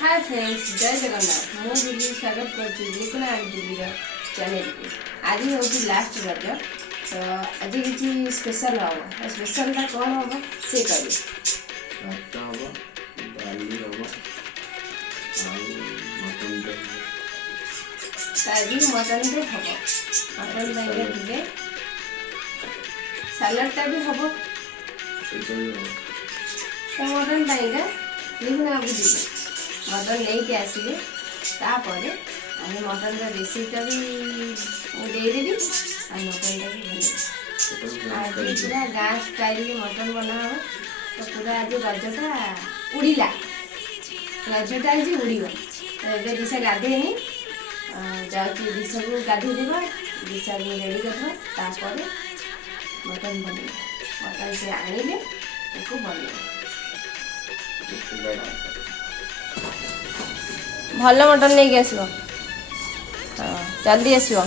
Hi friends, जय जगन्नाथ। मु दिल्ली स्वागत करुना एंड दिल्ली चैनल को। आज हूँ लास्ट रज, तो आज किसी स्पेशल हम स्पेशलटा कौन हम से कह भात हम डाली हम मटन टे हम मटन टाइम सालाडटा भी हम तो मटन टाइम देखना बुझे मटन लेके आसवे तापर आम मटन रेसिपीटा भी देदेवी आ मटनटा भी आज पूरा गाँ स्टाइल मटन बना हो। तो पूरा आज रजटा उड़ीला रजटा आज उड़ तो ये दिशा गाधेनी जाऊँगी दिशा को गाधे देवा दिशा को रेडी कर मटन बन मटन से आने बन भल मटन नहीं आसो। हाँ जल्दी आसो।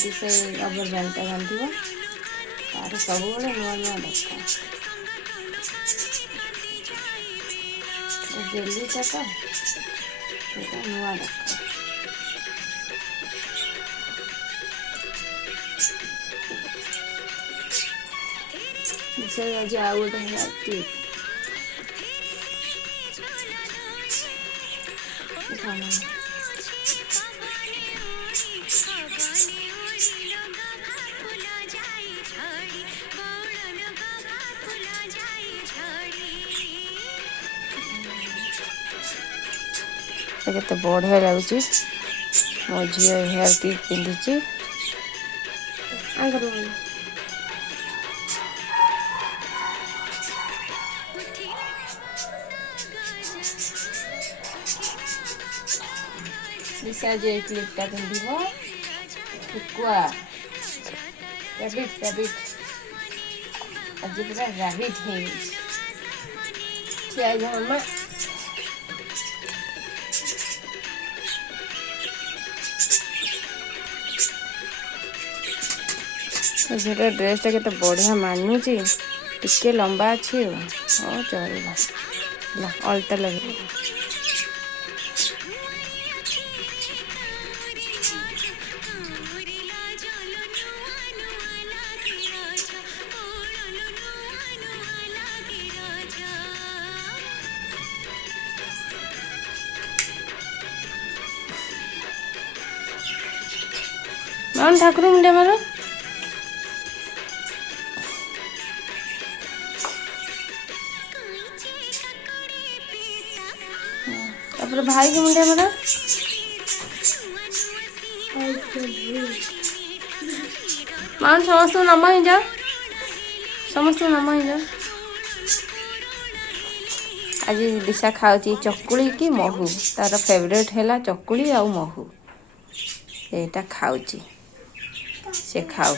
से रबर बैंडटा बांधिव तार सब नुआ नुआ दरकार डेलीटा तो नुआ दरकार से आज आ गोटे केते बढ़िया लगुच मो झी हेयर क्लिप पिंधि दिशा जे क्लिपटा पिंध ठुकुआ रैबिट रैबिट आज पूरा रैबिट है मामा झीटा ड्रेसटा केते बढ़िया मानुची टिके लंबा अच्छी हाँ चल अल्टा लगे मान ठाकुर मुंडे मारो तापर भाई के मुंडे मारो मान समस्त नम ही जा समस्त नम ही जा। आज दिशा खाऊची चकुली की महू तार फेवरेट है चकुली आ महू एटा खाऊची से खाऊ।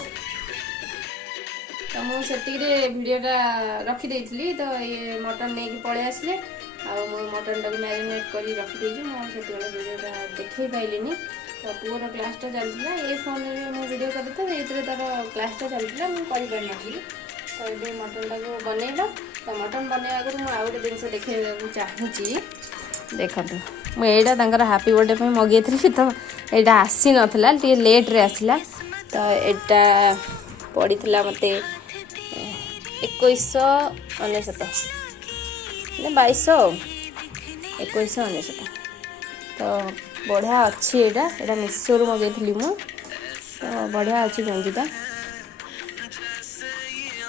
तो मुझे वीडियोटा रखीदे तो ये मटन नहीं पलि आसले मटन टाक मैरिनेट कर रखीदे मुझे वीडियोटा देखे पाइली तो पुअर क्लासटा चलता ये फोन में मुझे वीडियो करता ये तार क्लासटा चलता मुझे तो ये मटन टाक बनइबा तो मटन बनवा आगे मुझे आउ गोटे जिन देखा चाहूँगी देखो मुझे हैप्पी बर्थडे पे मगेई तो यहाँ आसी नाला लेट्रे आसला तो यहाँ पड़ी मत 2199 2299 तो बढ़िया अच्छी यहाँ मिशोरू मगेई मु तो बढ़िया अच्छी गंजीटा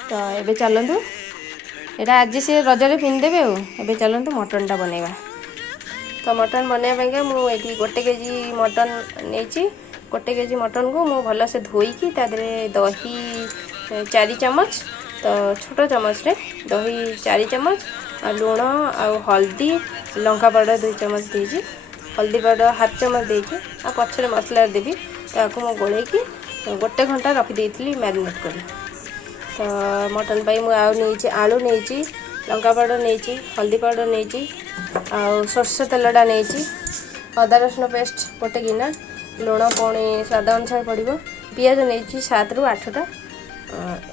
तो ये चलतु यहाँ आज से रजरे पिंधिदेवे एवं चलतु मटनटा बनइबा तो मटन बनवाई मुझे गोटे केजी मटन नहीं गोटे केजी मटन को मु भल से धोईकी तादे दही 4 चमच तो छोट चमच रे दही 4 चमच लुण आ हल्दी लंका पाउडर 2 चमच देजी हल्दी पाउडर हाफ चमच देजी आ पछरे मसला देवी ताको मु गोलेकी गोटे घंटा रखी देइतली मैरिनेट करी। तो मटन पाई मु आलू नहीं लंका पाउडर नहीं हल्दी पाउडर नहीं सरष तेलटा नहीं अदा रसुण पेस्ट गोटे गिना लुण पुणी स्वाद अनुसार पड़ो पियाज नहीं 7 ରୁ 8टा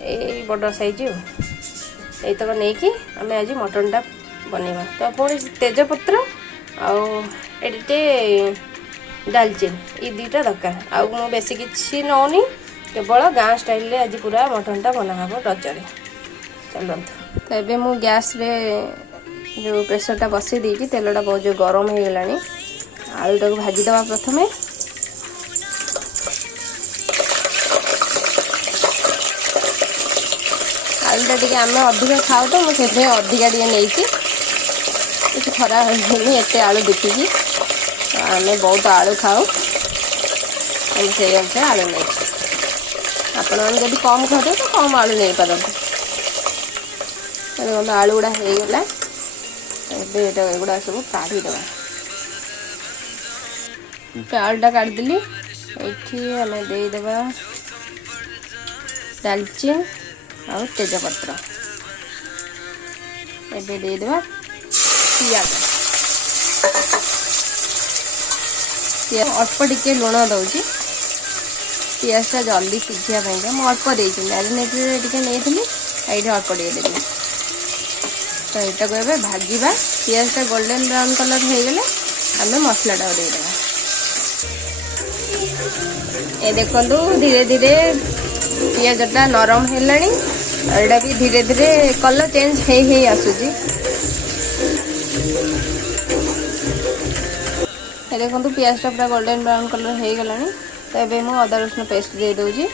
ये बड़ साइज यतक नहीं कि आम आज मटनटा बनवा। तो पुणी तेजपत्र आटे डालचीन ये 2टा दरकार आउ बेसी किसी नौनी केवल गाँ स्टाइल आज पूरा मटनटा बनाहब रजरे। चलते तो ये मु गैस रे जो प्रेसरटा बसई देती तेलटा बहुत जो गरम हो गला आलूटा को भाजीदवा प्रथमे आलूटा टी आम अधिका खाऊ तो मुझे अधिका टे नहीं किसी खराब नहीं एत आलू देखिकी आम बहुत आलू खाऊ से अनुसार आलू नहीं आपण मैंने कम खाते तो कम आलू नहीं पारती। आलू गुड़ा होगला एगुड़ा सब काढ़ीदे आलूटा काढ़ीदेली ये आम देदेबा डालचीन और तेजपत्र एबे देदेबा पियाज अल्प टिके लुण दौची पियाजटा जल्दी सीझापी मुझे अल्प देती मैरिनेट नहीं ये अल्प टे देवी। तो यहाँ को एबे भाजीबा पियाजटा गोल्डन ब्राउन कलर हो गले आम मसलाटा देदेबा। ये देखो धीरे धीरे पियाजटा नरम है भी धीरे धीरे कलर चेंज हो आसूची। ये देखो पियाजटा पूरा गोल्डन ब्राउन कलर हो गला। तो ये मुझे अदा रसुण पेस्ट दे दूँगी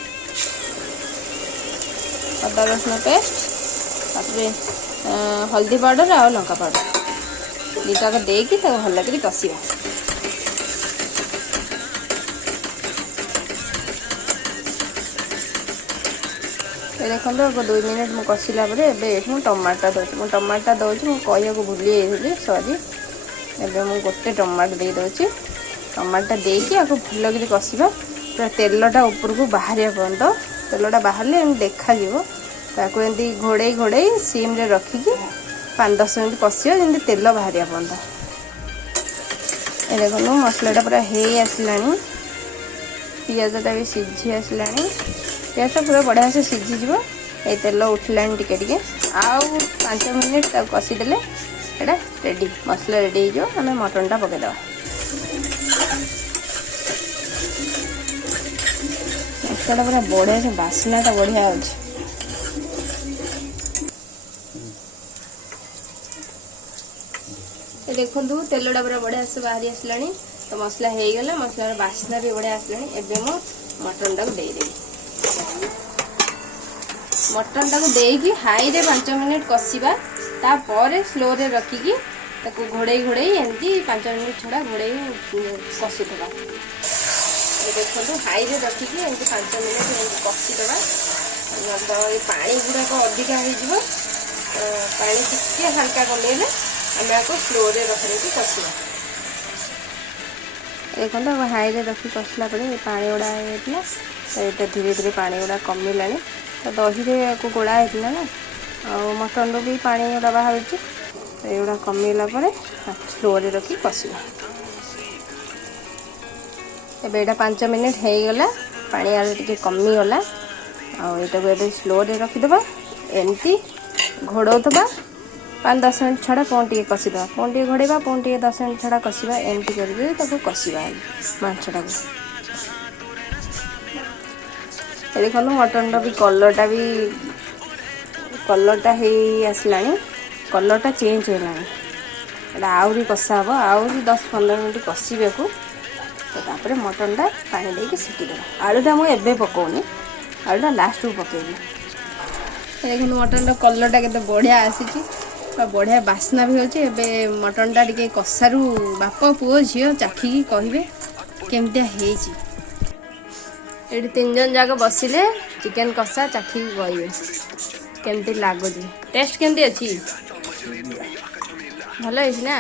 अदा रसुण पेस्ट तापर हल्दी पाउडर आ लंका पाउडर 2टाक देकी भल कर कषा। देखो 2 मिनट मुझे कषिला टमाटा दूसरी टमाटा दूसरी मुझे कहूँ भूली जाइए सॉरी एवं मुझे गोटे टमाटो दे दूँगी टमाटा देकी आपको भल कर कषा पूरा तेलटा ऊपर को बाहर पर्यंत तेलटा बाहर देखा ताको एमती घोड़े घोड़े सीम रे रखिकी 5-10 मिनट कषियो जमी तेल बाहर पर्यंत। ये देखो मसलाटा पूरा हो आसला पियाजटा भी सीझी आसला पियाजटा पूरा बढ़िया से सीझीज ये तेल उठला टिके आउ 5 मिनट कषिदेले यहाँ रेडी मसला रेडी हो आम मटनटा पकईदे मसलाटा पूरा बढ़िया से बास्नाटा बढ़िया हो। देखो तेलटा पूरा बढ़िया से बाहरी आसला तो मसला हो गला मसलार बास्ना भी बढ़िया आसला एवं मो मटनटा को देदेवी मटनटा को देकी हाई रे 5 मिनट कषा तापर स्लो रे रखिकी ताको घोड़े घोड़े एमती 5 मिनट छड़ा घोड़े कषुवा। देखो हाई रे रखिकी एमती 5 मिनट कषिदेवा पानी गुड़ाक अधिका हो पानी टिके हल्का कमेले आम आपको स्लो रे रखी कषा। देखो हाई रे रखी कषला पड़े पानी गुड़ा होता तो ये धीरे धीरे पानी गुड़ा कमिला तो दही रे को गोड़ा होता ना आ मटन रो भी पानी गुड़ा बाहर तो ये कमिला स्लो रे रखी कषा। एबे 5 मिनट हो गला पानी आगे टिके कमिगला आटा को ये स्लो रे रखीदे एमती घोड़ौवा 5-10 मिनट छड़ा पुणी टे कषिदा पुणी टे घोड़ेबा पुणी टे 10 मिनट छड़ा कषा एमती करके कषा माछटा को। देखो मटन भी कलरटा हो आसला कलरटा चेंज होगा आहरी कषा हम आहरी 10-15 मिनट कषा को तापर मटनटा पानी देके सीटिदे आलूटा मुझे पकाउनी आलूटा लास्ट को पकेबी। देखो मटन कलरटा केते बढ़िया आसी बढ़िया बास्ना भी होचे। एबे मटनटा टिके कषारू बाप पुओ झील चाखिकी कहिबे केमतिया हेची। ये 3 जन जाक बसिले चिकन कषा चाखी कहबे केमती लगुच टेस्ट केमती अच्छी भल है ना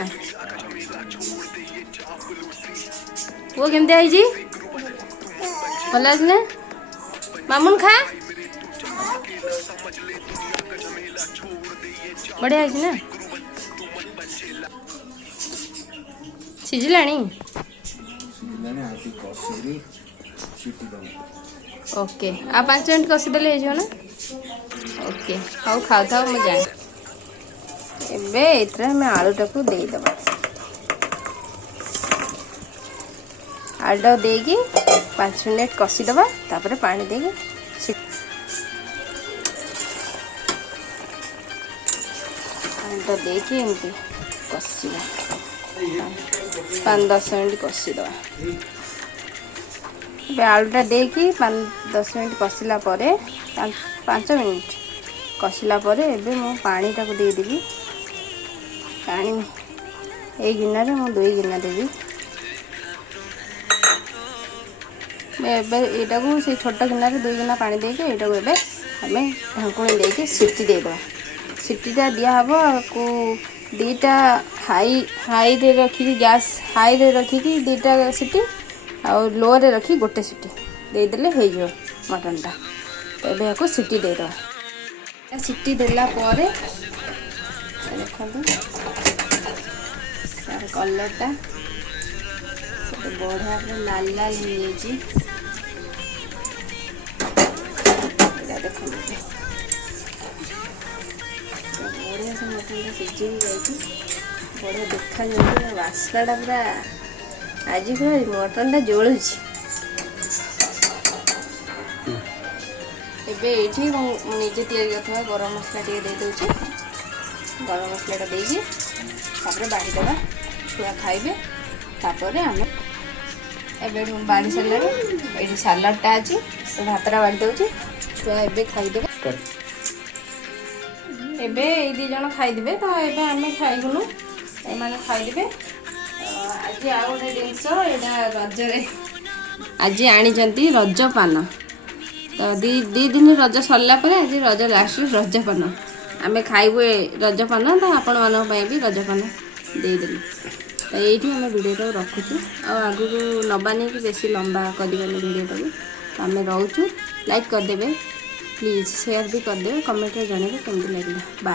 वो केमती है भल है ना मामुन खा बढ़िया है ना सिझिलाणी ओके आ 5 मिनट कषिदेले हो ना ओके हाँ खाऊ था मुझे जाए एबे हमें आलूटा को देदेबा आलूटा देगी 5 मिनट कषिदेबा तापर पानी देगी आलूटा देकी एमती कषिबा 5-10 मिनट कषिदेबा आलूटा देकी 5-10 मिनट कषिला 5 मिनट कषिला एबे मो पानी टाको देदेवी पानी ए गिनारे मो 2 गिना देवी एटा को से छोट गिनारे 2 गिना पानी देके एटा को एबे हमें ढांकुणी देके सीटी देदेबा सीटीटा दिया हबो को दीटा हाई रे रखी गैस हाई रे रखी दीटा सीटी और लो रे रखी गोटे सीटी देदेले हो जो मटनटा तो एबे को सीटी देदेबा सीटी देला परे देखो तार कलरटा बढ़िया लाल लाल हो देखो बढ़िया से मटन सीझी जाए बढ़िया देखा जाए बास्नाटा पूरा आज पूरा मटनटा जोड़ुची एबे ये निजे या गरम मसला टे दे दूचे गरम मसलाटा देगी बाड़ीदेवा छुआ खाइबे तापर आम ए बाड़ी सारे ये सालाडटा अच्छी तो भातटा बाड़ी दूचे छुआ ए खाइदेवे एबे ये 2 जन खाइदेवे तो ये आम खाइबुनु एमाने खाइदेवे आज आ गोटे जिनस यहाँ रजरे आज आनी रज पान तो दी दिन रज सरला आज रज लास्ट रज पान आम खाइबू रज पान तो आपण मान भी रज पान देदेली तो ये आम भिडियो रखुचु आगु नबानी कि बेसी लंबा करवानी भिडियो तो आम रोचु लाइक करदे प्लीज शेयर भी करदे कमेंट में जनइबे केमती लगे बाय।